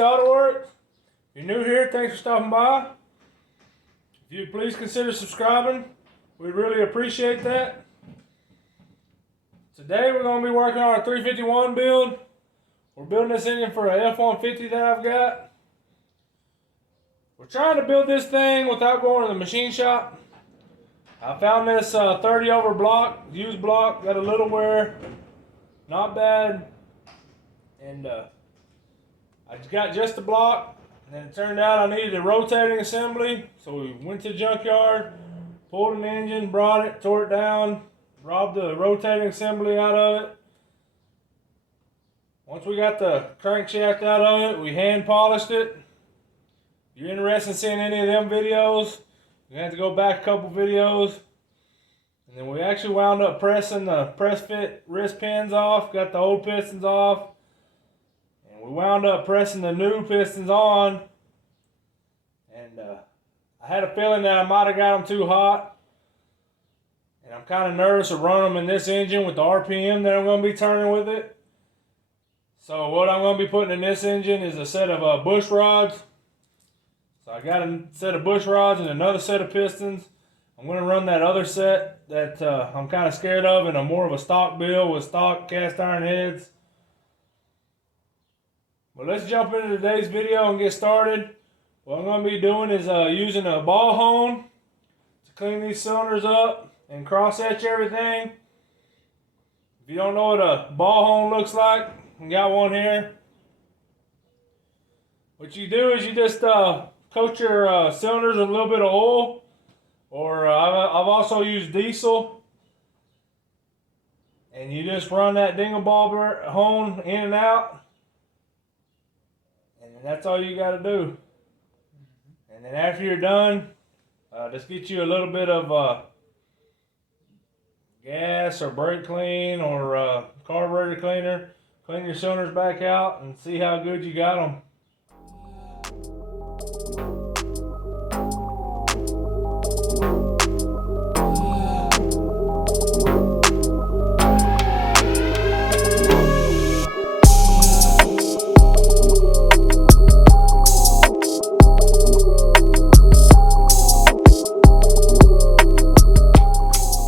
Auto Works. If you're new here, thanks for stopping by. If you'd please consider subscribing, we'd really appreciate that. Today we're going to be working on a 351 build. We're building this engine for a F150 that I've got. We're trying to build this thing without going to the machine shop. I found this 30 over block, used block, got a little wear, not bad. And I got just the block, and then it turned out I needed a rotating assembly. So we went to the junkyard, pulled an engine, brought it, tore it down, robbed the rotating assembly out of it. Once we got the crankshaft out of it, we hand polished it. If you're interested in seeing any of them videos, you have to go back a couple videos. And then we actually wound up pressing the press fit wrist pins off, got the old pistons off. And we wound up pressing the new pistons on. And I had a feeling that I might have got them too hot. And I'm kind of nervous to run them in this engine with the RPM that I'm going to be turning with it. So what I'm going to be putting in this engine is a set of bush rods. So I got a set of bush rods and another set of pistons. I'm going to run that other set that I'm kind of scared of in a more of a stock build with stock cast iron heads. But let's jump into today's video and get started. What I'm going to be doing is using a ball hone to clean these cylinders up and cross etch everything. If you don't know what a ball hone looks like, I got one here. What you do is you just coat your cylinders with a little bit of oil, or I've also used diesel, and you just run that dingle ball hone in and out, and that's all you got to do. And then after you're done, just get you a little bit of gas or brake clean or carburetor cleaner. Clean your cylinders back out and see how good you got them.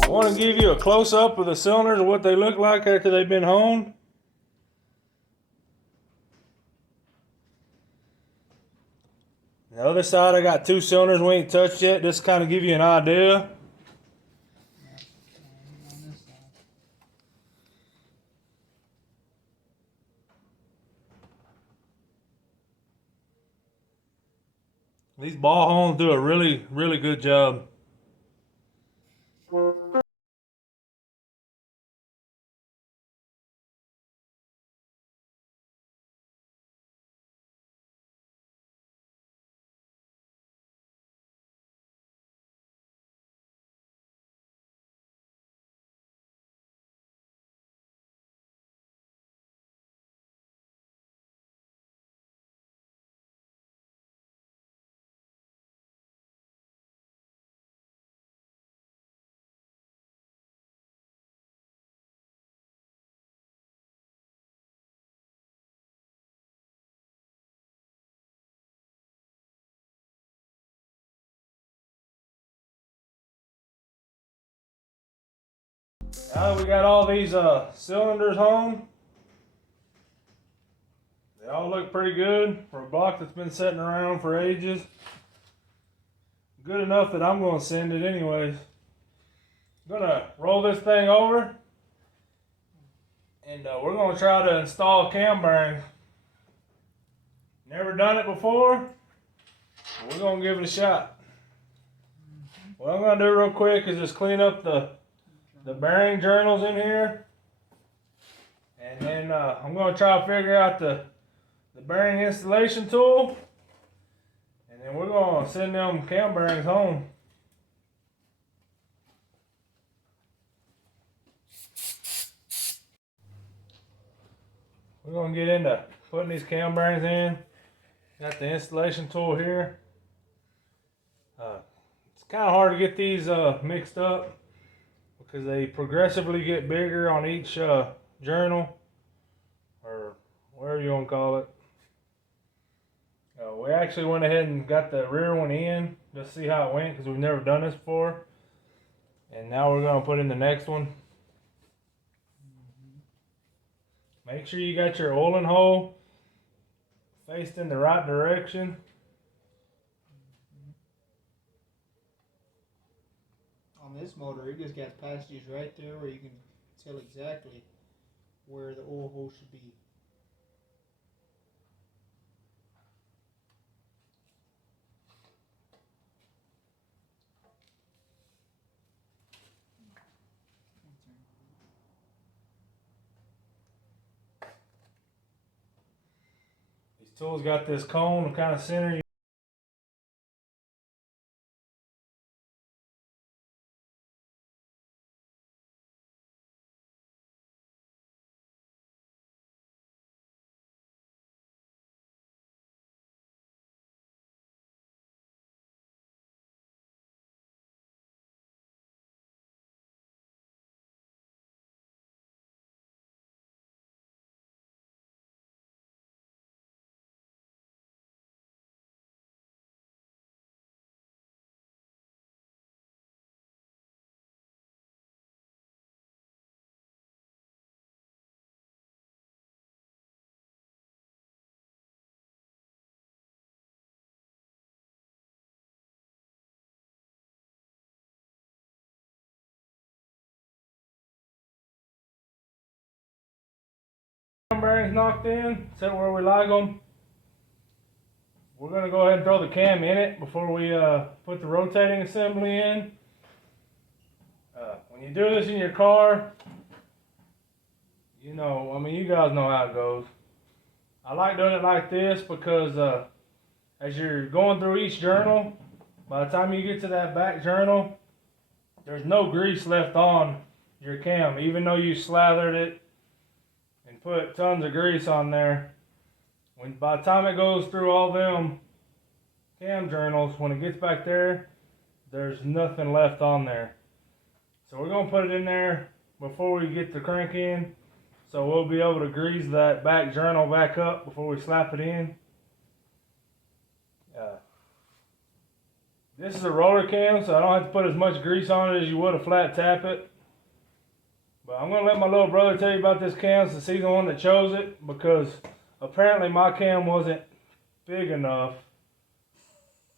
I want to give you a close-up of the cylinders and what they look like after they've been honed. The other side, I got two cylinders we ain't touched yet, just to kind of give you an idea. These ball hones do a really, really good job. We got all these cylinders home. They all look pretty good for a block that's been sitting around for ages. Good enough that I'm going to send it anyways. I'm going to roll this thing over, and we're going to try to install cam bearings. Never done it before, but we're going to give it a shot. What I'm going to do real quick is just clean up the bearing journals in here, and then I'm going to try to figure out the bearing installation tool, and then we're going to send them cam bearings home. We're going to get into putting these cam bearings in. Got the installation tool here. It's kind of hard to get these mixed up because they progressively get bigger on each journal, or whatever you want to call it. We actually went ahead and got the rear one in. Just see how it went because we've never done this before. And now we're going to put in the next one. Make sure you got your oiling hole faced in the right direction. On this motor, it just got passages right there where you can tell exactly where the oil hole should be. These tools got this cone to kind of center you. Bearings knocked in, set where we like them. We're going to go ahead and throw the cam in it before we put the rotating assembly in. When you do this in your car, you know, I mean, you guys know how it goes. I like doing it like this because as you're going through each journal, by the time you get to that back journal, there's no grease left on your cam, even though you slathered it and put tons of grease on there. By the time it goes through all them cam journals, when it gets back there, there's nothing left on there. So we're going to put it in there before we get the crank in, so we'll be able to grease that back journal back up before we slap it in. This is a roller cam, so I don't have to put as much grease on it as you would a flat tappet. But I'm going to let my little brother tell you about this cam since he's the one that chose it, because apparently my cam wasn't big enough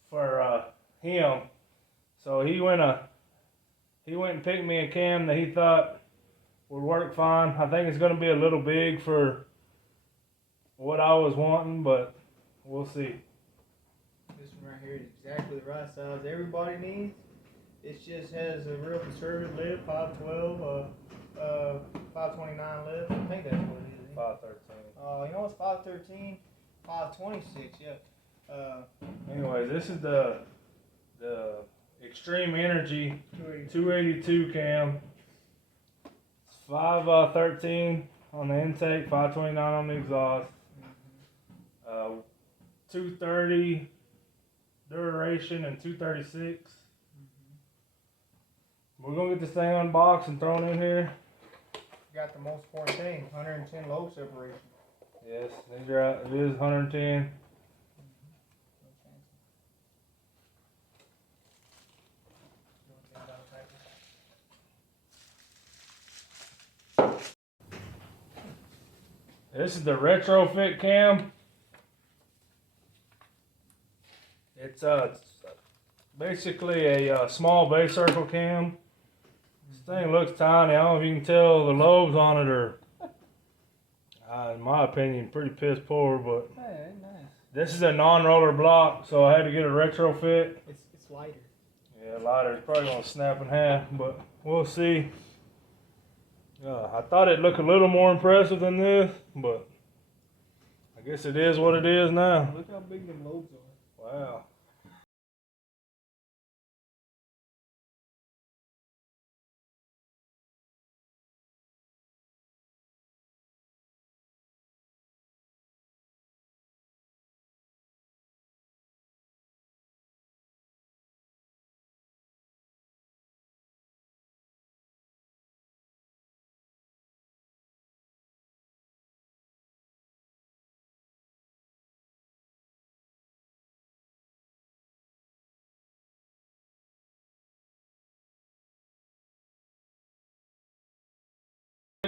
for him. So he went and picked me a cam that he thought would work fine. I think it's going to be a little big for what I was wanting, but we'll see. This one right here is exactly the right size everybody needs. It just has a real conservative lid, 512, 529 lid. I think that's what it is. 513. You know it's 513, 526. Yeah. Anyways, this is the Extreme Energy 282 cam. It's 513 on the intake, 529 on the exhaust. 230 duration and 236. We're gonna get this thing unboxed and thrown in here. Got the most important thing, 110 lobe separation. Yes, it is 110. This is the retrofit cam. It's basically a small base circle cam. This thing looks tiny. I don't know if you can tell the lobes on it are, in my opinion, pretty piss poor. But Hey, nice. this is a non-roller block, so I had to get a retrofit. It's lighter. Yeah, lighter. It's probably gonna snap in half, but we'll see. I thought it'd look a little more impressive than this, but I guess it is what it is now. Look how big them lobes are. Wow.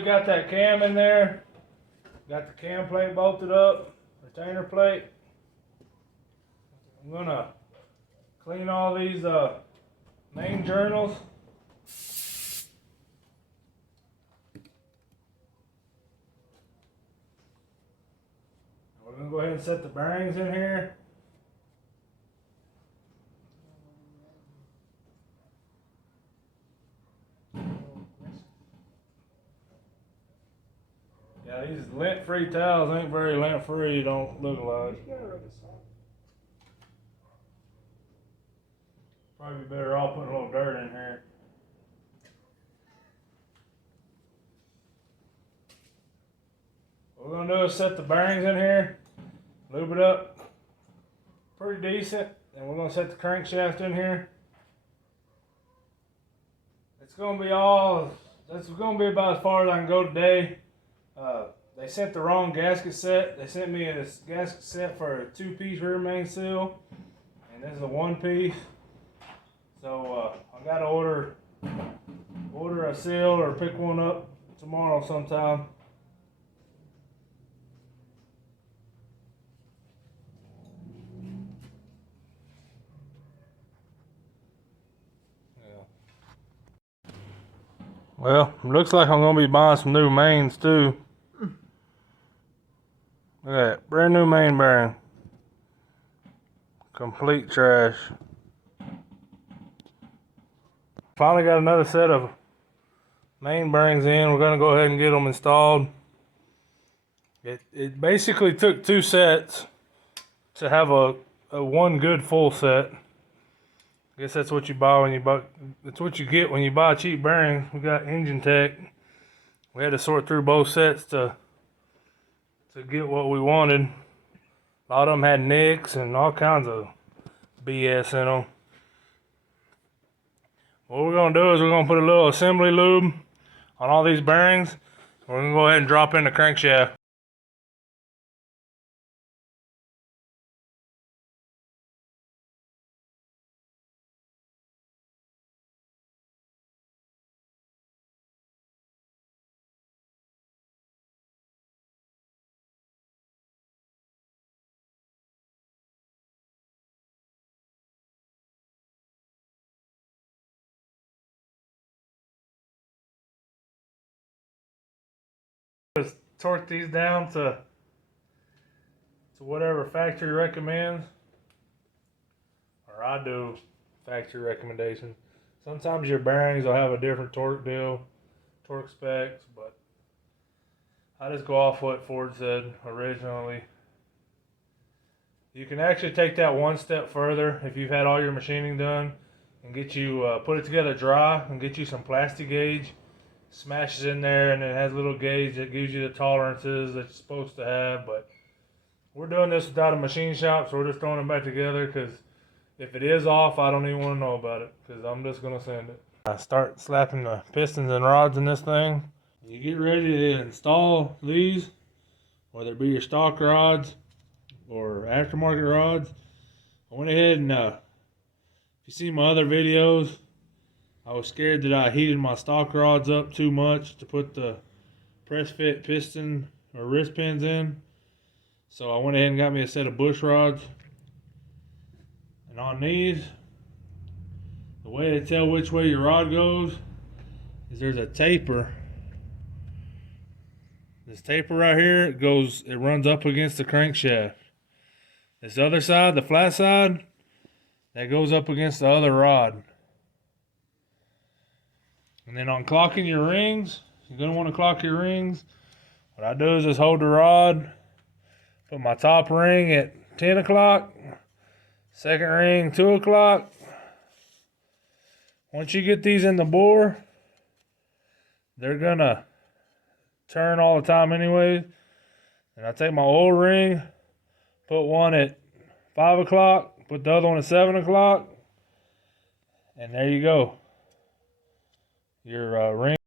got that cam in there. Got the cam plate bolted up, retainer plate. I'm gonna clean all these main journals. We're gonna go ahead and set the bearings in here. Yeah, these lint-free towels ain't very lint-free, don't look like. Probably better off putting a little dirt in here. What we're gonna do is set the bearings in here, lube it up pretty decent, and we're gonna set the crankshaft in here. It's gonna be that's gonna be about as far as I can go today. They sent the wrong gasket set. They sent me a gasket set for a 2-piece rear main seal, and this is a 1-piece. So I gotta order a seal or pick one up tomorrow sometime. Well, it looks like I'm gonna be buying some new mains too. Look at that, brand new main bearing. Complete trash. Finally got another set of main bearings in. We're gonna go ahead and get them installed. It basically took 2 sets to have a one good full set. I guess that's what you buy when you buy. That's what you get when you buy cheap bearings. We got Engine Tech. We had to sort through both sets to get what we wanted. A lot of them had nicks and all kinds of BS in them. What we're gonna do is we're gonna put a little assembly lube on all these bearings. We're gonna go ahead and drop in the crankshaft. Just torque these down to whatever factory recommends, or I do factory recommendations. Sometimes your bearings will have a different torque specs, but I just go off what Ford said originally. You can actually take that one step further if you've had all your machining done and get you put it together dry and get you some plastic gauge. Smashes in there and it has a little gauge that gives you the tolerances that you're supposed to have. But we're doing this without a machine shop, so we're just throwing them back together because if it is off, I don't even want to know about it because I'm just going to send it. I start slapping the pistons and rods in this thing. You get ready to install these, whether it be your stock rods or aftermarket rods. I went ahead and if you see my other videos, I was scared that I heated my stock rods up too much to put the press fit piston or wrist pins in. So I went ahead and got me a set of bush rods. And on these, the way to tell which way your rod goes is there's a taper. This taper right here, it runs up against the crankshaft. This other side, the flat side, that goes up against the other rod. And then on clocking your rings, you're going to want to clock your rings. What I do is just hold the rod, put my top ring at 10 o'clock, second ring 2 o'clock. Once you get these in the bore, they're going to turn all the time anyways. And I take my old ring, put one at 5 o'clock, put the other one at 7 o'clock, and there you go. Your ring.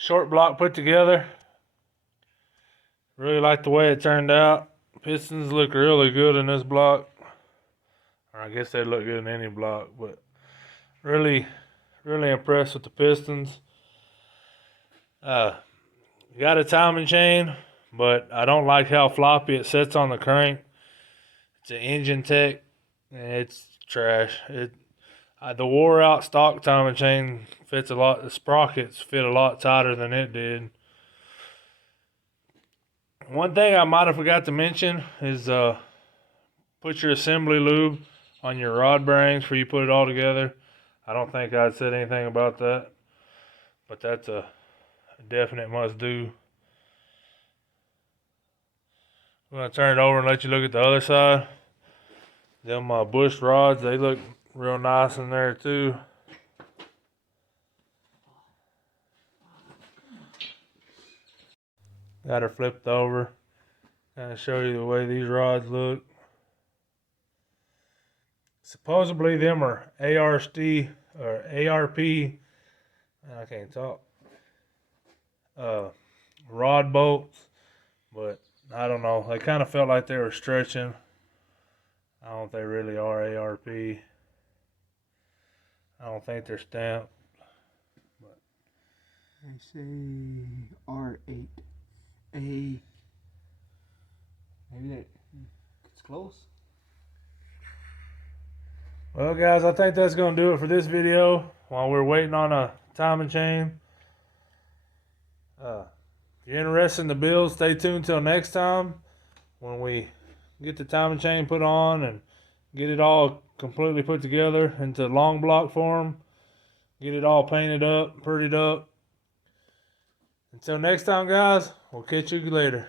short block put together. Really like the way it turned out. Pistons look really good in this block. Or I guess they look good in any block, but really impressed with the pistons. Got a timing chain, but I don't like how floppy it sits on the crank. It's an engine tech, and it's trash. The wore out stock timing chain fits a lot. The sprockets fit a lot tighter than it did. One thing I might have forgot to mention is put your assembly lube on your rod bearings before you put it all together. I don't think I'd said anything about that, but that's a definite must do. I'm going to turn it over and let you look at the other side. Them bush rods, they look real nice in there too. Got her flipped over. Kind of show you the way these rods look. Supposedly them are ARP, I can't talk, rod bolts, but I don't know. They kind of felt like they were stretching. I don't know if they really are ARP. I don't think they're stamped. But They say R8A. Maybe it's close. Well, guys, I think that's going to do it for this video while we're waiting on a timing chain. If you're interested in the build, stay tuned till next time when we get the timing chain put on and get it all completely put together into long block form. Get it all painted up, prettied up. Until next time, guys, we'll catch you later.